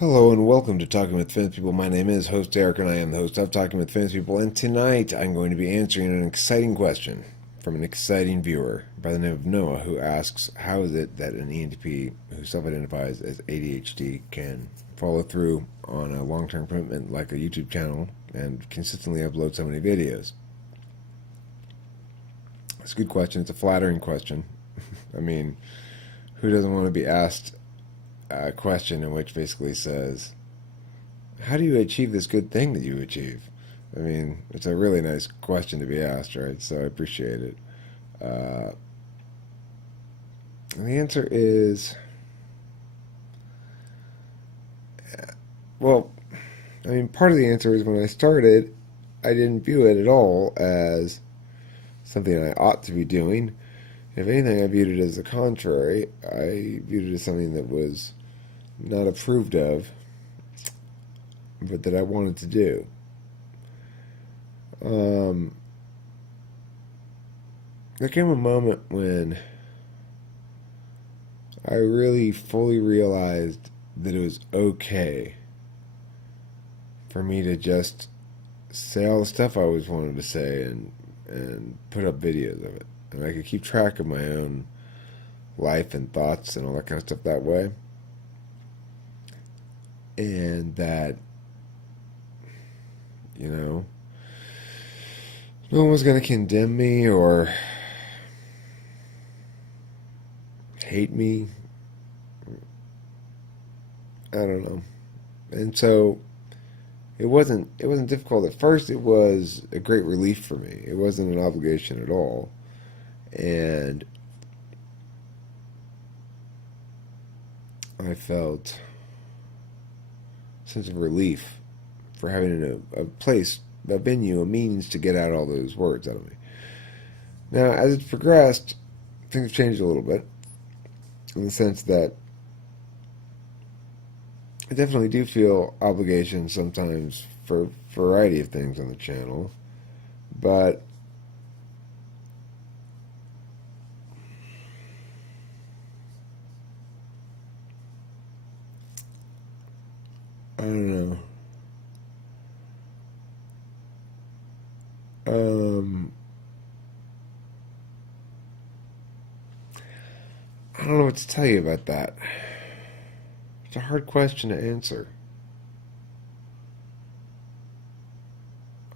Hello and welcome to Talking with Famous People. My name is host Eric and I am the host of Talking with Famous People, and tonight I'm going to be answering an exciting question from an exciting viewer by the name of Noah, who asks, how is it that an ENTP who self-identifies as ADHD can follow through on a long-term commitment like a YouTube channel and consistently upload so many videos? It's a good question. It's a flattering question. I mean, who doesn't want to be asked a question in which basically says, how do you achieve this good thing that you achieve? I mean, it's a really nice question to be asked, right? So I appreciate it. And the answer is, well, I mean, part of the answer is when I started, I didn't view it at all as something I ought to be doing. If anything, I viewed it as the contrary. I viewed it as something that was not approved of, but that I wanted to do. There came a moment when I really fully realized that it was okay for me to just say all the stuff I always wanted to say and put up videos of it. And I could keep track of my own life and thoughts and all that kind of stuff that way. And that, no one was going to condemn me or hate me. I don't know. And so it wasn't difficult at first. It was a great relief for me. It wasn't an obligation at all. And I felt a sense of relief for having a place, a venue, a means to get out all those words out of me. Now, as it's progressed, things have changed a little bit in the sense that I definitely do feel obligations sometimes for a variety of things on the channel, but I don't know. I don't know what to tell you about that. It's a hard question to answer.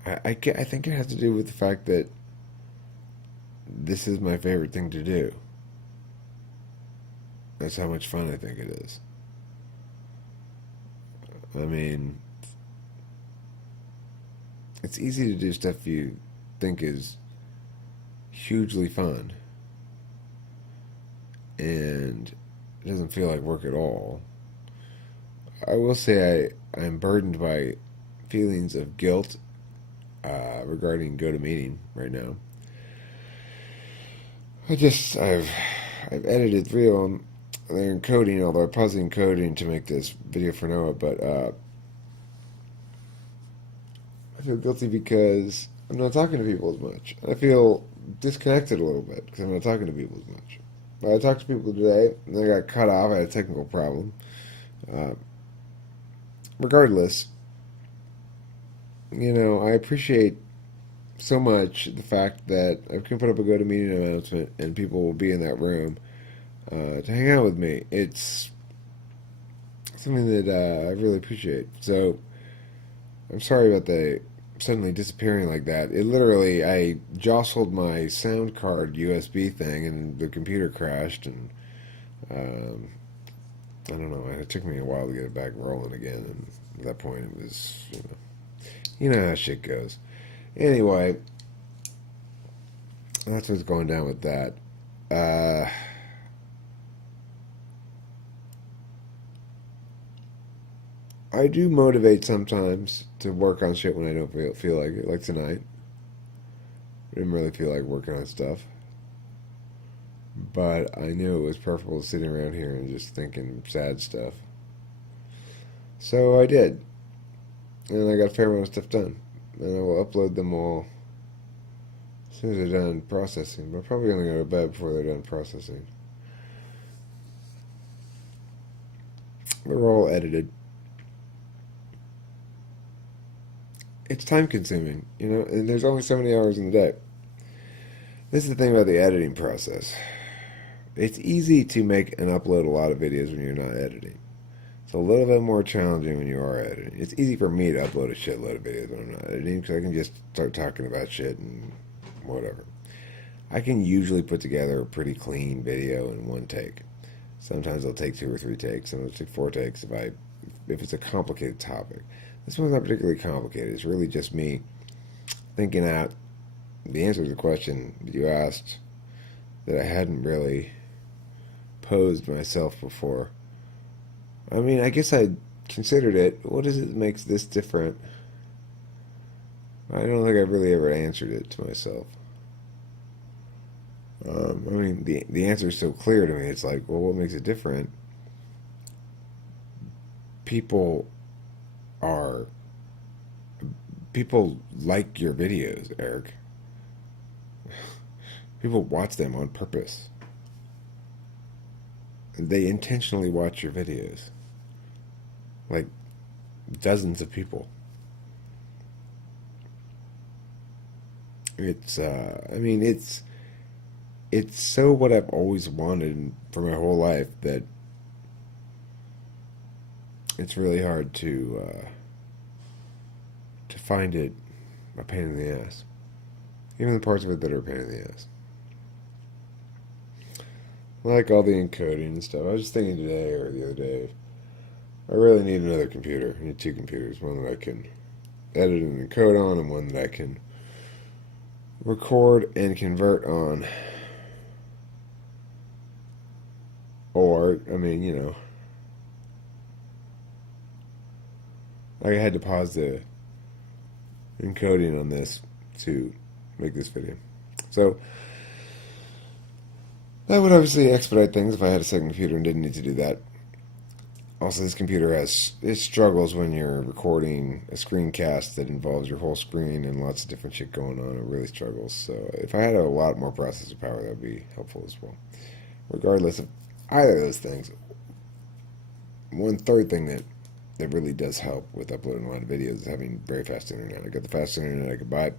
I think it has to do with the fact that this is my favorite thing to do. That's how much fun I think it is. I mean, it's easy to do stuff you think is hugely fun, and it doesn't feel like work at all. I will say I'm burdened by feelings of guilt regarding GoToMeeting right now. I've edited 3 of them. They're encoding, although I paused the encoding to make this video for Noah, but I feel guilty because I'm not talking to people as much. I feel disconnected a little bit because I'm not talking to people as much. But I talked to people today, and I got cut off. I had a technical problem. Regardless, I appreciate so much the fact that I can put up a GoToMeeting announcement and people will be in that room to hang out with me. It's something that I really appreciate. So I'm sorry about the suddenly disappearing like that. It literally, I jostled my sound card USB thing and the computer crashed, and I don't know. It took me a while to get it back rolling again, and at that point it was, you know how shit goes. Anyway, that's what's going down with that. I do motivate sometimes to work on shit when I don't feel like it. Like tonight, I didn't really feel like working on stuff, but I knew it was preferable sitting around here and just thinking sad stuff. So I did, and I got a fair amount of stuff done, and I will upload them all as soon as they're done processing. But I'm probably gonna go to bed before they're done processing. They're all edited. it's time consuming, and there's only so many hours in the day. This is the thing about the editing process. It's easy to make and upload a lot of videos when you're not editing. It's a little bit more challenging when you are editing. It's easy for me to upload a shitload of videos when I'm not editing because I can just start talking about shit and whatever. I can usually put together a pretty clean video in one take. Sometimes it'll take 2 or 3 takes. Sometimes it'll take 4 takes if it's a complicated topic. This one's not particularly complicated. It's really just me thinking out the answer to the question that you asked that I hadn't really posed myself before. I mean, I guess I considered it. What is it that makes this different? I don't think I've really ever answered it to myself. I mean, the answer is so clear to me. It's like, well, what makes it different? People are people like your videos, Eric. People watch them on purpose. They intentionally watch your videos. Like dozens of people. I mean, it's so what I've always wanted for my whole life that it's really hard to find it a pain in the ass. Even the parts of it that are a pain in the ass. Like all the encoding and stuff. I was just thinking today or the other day, I really need another computer. I need 2 computers. One that I can edit and encode on, and one that I can record and convert on. Or, I mean, I had to pause the encoding on this to make this video. So, that would obviously expedite things if I had a second computer and didn't need to do that. Also, this computer it struggles when you're recording a screencast that involves your whole screen and lots of different shit going on. It really struggles. So, if I had a lot more processor power, that would be helpful as well. Regardless of either of those things, one third thing that really does help with uploading a lot of videos is having very fast internet. I got the fastest internet I could buy.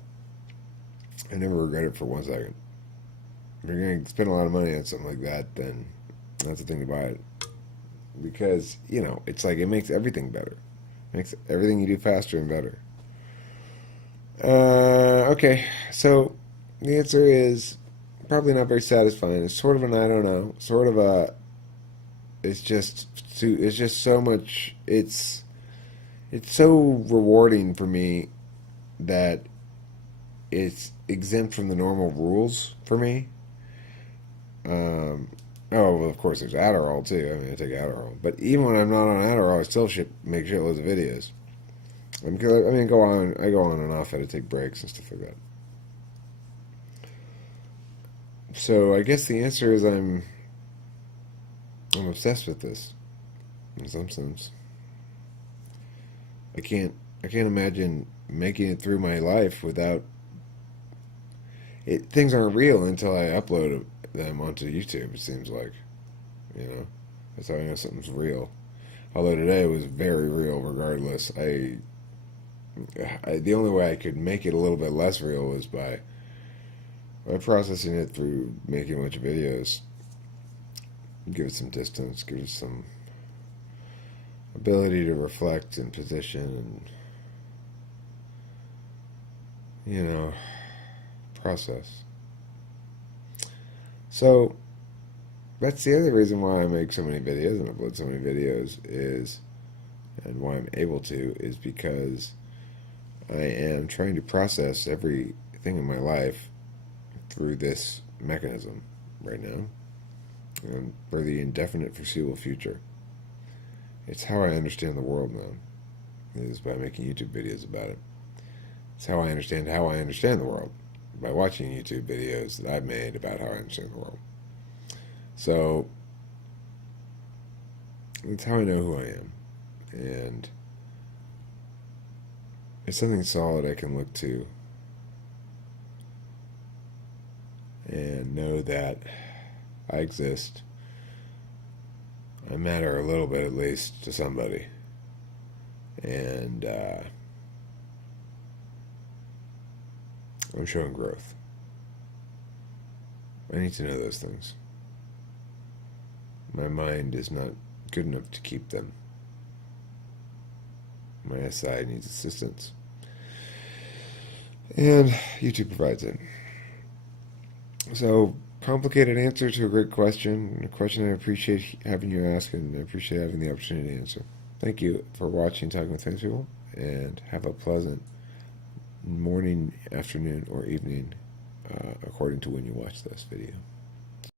I never regret it for 1 second. If you're going to spend a lot of money on something like that, then that's the thing to buy it. Because, it's like it makes everything better. It makes everything you do faster and better. Okay, so the answer is probably not very satisfying. It's sort of an I don't know. Sort of a, it's just so much, it's so rewarding for me that it's exempt from the normal rules for me. Oh, well, of course, there's Adderall, too. I mean, I take Adderall. But even when I'm not on Adderall, I still make shitloads of videos. I go on and off. I had to take breaks and stuff like that. So I guess the answer is I'm obsessed with this, in some sense. I can't imagine making it through my life without it. Things aren't real until I upload them onto YouTube. It seems like, that's how I know something's real. Although today it was very real. Regardless, the only way I could make it a little bit less real was by processing it through making a bunch of videos. Give it some distance. Give it some ability to reflect and position and process. So that's the other reason why I make so many videos and upload so many videos and why I'm able to is because I am trying to process everything in my life through this mechanism right now and for the indefinite foreseeable future. It's how I understand the world now, is by making YouTube videos about it. It's how I understand the world, by watching YouTube videos that I've made about how I understand the world. So, it's how I know who I am. And it's something solid I can look to and know that I exist. I matter a little bit, at least, to somebody. And I'm showing growth. I need to know those things. My mind is not good enough to keep them. My SI needs assistance. And YouTube provides it. So, complicated answer to a great question. A question I appreciate having you ask, and I appreciate having the opportunity to answer. Thank you for watching Talking with Famous People, and have a pleasant morning, afternoon, or evening, according to when you watch this video.